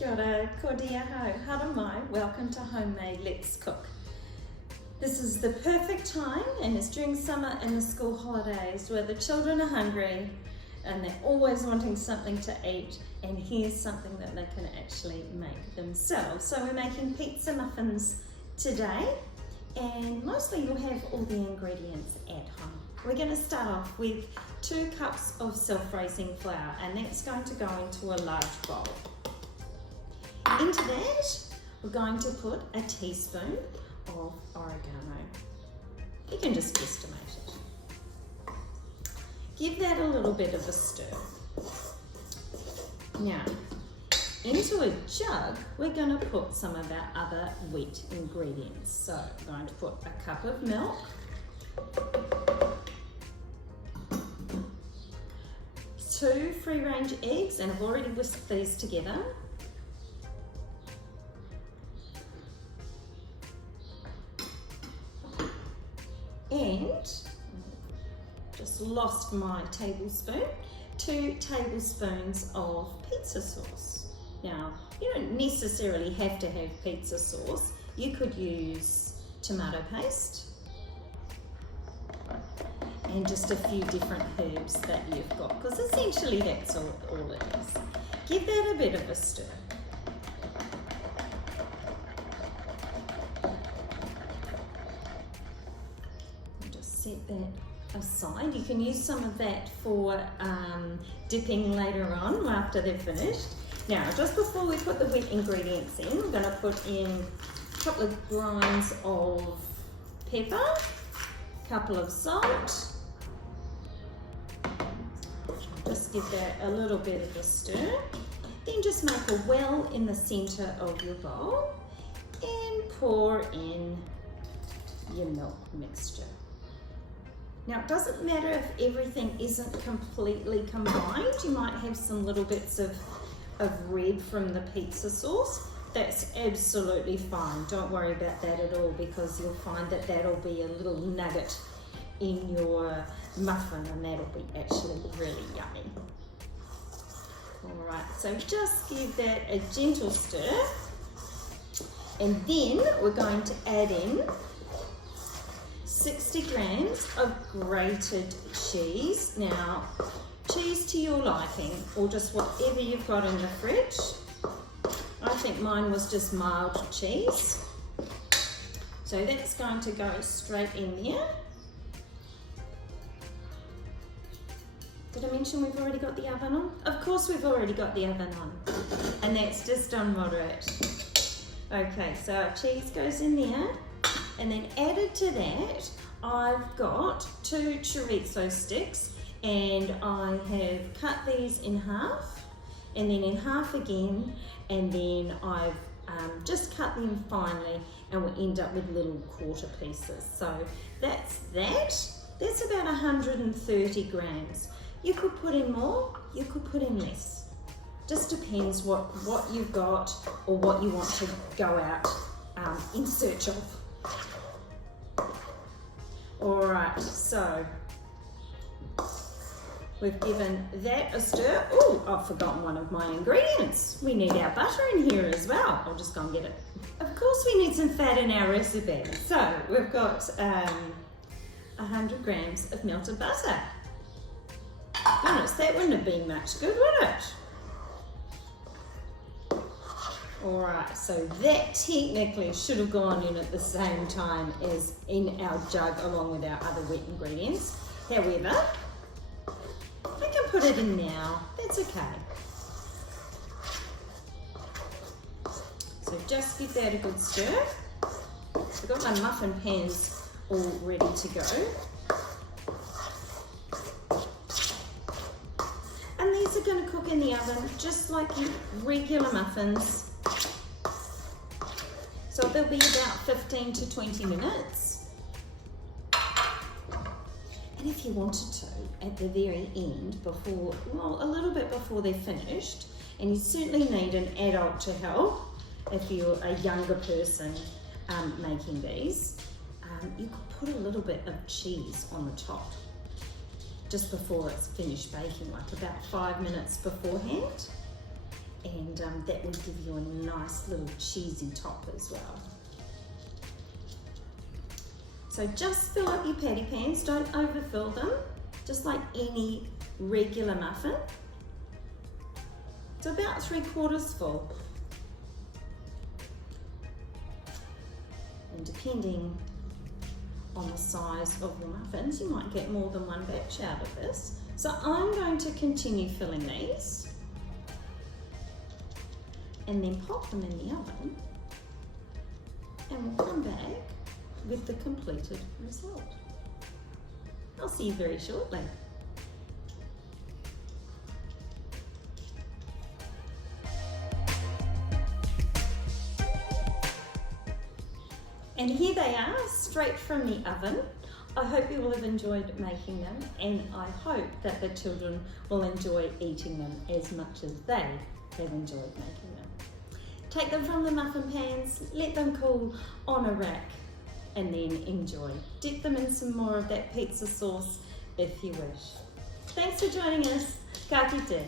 Kia ora, ko dia hau, hara mai, welcome to Homemade Let's Cook. This is the perfect time, and it's during summer and the school holidays where the children are hungry and they're always wanting something to eat, and here's something that they can actually make themselves. So we're making pizza muffins today, and mostly you'll have all the ingredients at home. We're going to start off with 2 cups of self-raising flour, and that's going to go into a large bowl. Into that, we're going to put a teaspoon of oregano. You can just estimate it. Give that a little bit of a stir. Now, into a jug, we're going to put some of our other wet ingredients. So I'm going to put a cup of milk, 2 free-range eggs, and I've already whisked these together. And just lost my tablespoon, 2 tablespoons of pizza sauce. Now, you don't necessarily have to have pizza sauce. You could use tomato paste and just a few different herbs that you've got, because essentially that's all it is. Give that a bit of a stir. Set that aside. You can use some of that for dipping later on after they're finished. Now, just before we put the wet ingredients in, we're going to put in a couple of grinds of pepper, a couple of salt. Just give that a little bit of a stir. Then just make a well in the center of your bowl and pour in your milk mixture. Now, it doesn't matter if everything isn't completely combined. You might have some little bits of red from the pizza sauce. That's absolutely fine. Don't worry about that at all, because you'll find that that'll be a little nugget in your muffin, and that'll be actually really yummy. All right, so just give that a gentle stir, and then we're going to add in 60 grams of grated cheese. Now, cheese to your liking, or just whatever you've got in the fridge. I think mine was just mild cheese. So that's going to go straight in there. Did I mention we've already got the oven on? Of course we've already got the oven on. And that's just on moderate. Okay, so our cheese goes in there. And then added to that, I've got 2 chorizo sticks, and I have cut these in half, and then in half again, and then I've just cut them finely, and we'll end up with little quarter pieces. So that's that. That's about 130 grams. You could put in more, you could put in less. Just depends what you've got or what you want to go out in search of. All right, so we've given that a stir. Oh, I've forgotten one of my ingredients. We need our butter in here as well. I'll just go and get it. Of course we need some fat in our recipe. So we've got 100 grams of melted butter. Goodness, that wouldn't have been much good, would it? All right, so that technically should have gone in at the same time as in our jug, along with our other wet ingredients. However, I can put it in now, that's okay. So just give that a good stir. I've got my muffin pans all ready to go. And these are going to cook in the oven just like your regular muffins. So they'll be about 15 to 20 minutes. And if you wanted to, at the very end, before, well, a little bit before they're finished, and you certainly need an adult to help if you're a younger person making these, you could put a little bit of cheese on the top just before it's finished baking, like about 5 minutes beforehand. and that will give you a nice little cheesy top as well. So just fill up your patty pans, don't overfill them, just like any regular muffin. It's about 3/4 full. And depending on the size of your muffins, you might get more than one batch out of this. So I'm going to continue filling these and then pop them in the oven, and we'll come back with the completed result. I'll see you very shortly. And here they are, straight from the oven. I hope you will have enjoyed making them, and I hope that the children will enjoy eating them as much as they have enjoyed making them. Take them from the muffin pans, let them cool on a rack, and then enjoy. Dip them in some more of that pizza sauce if you wish. Thanks for joining us. Ka kite.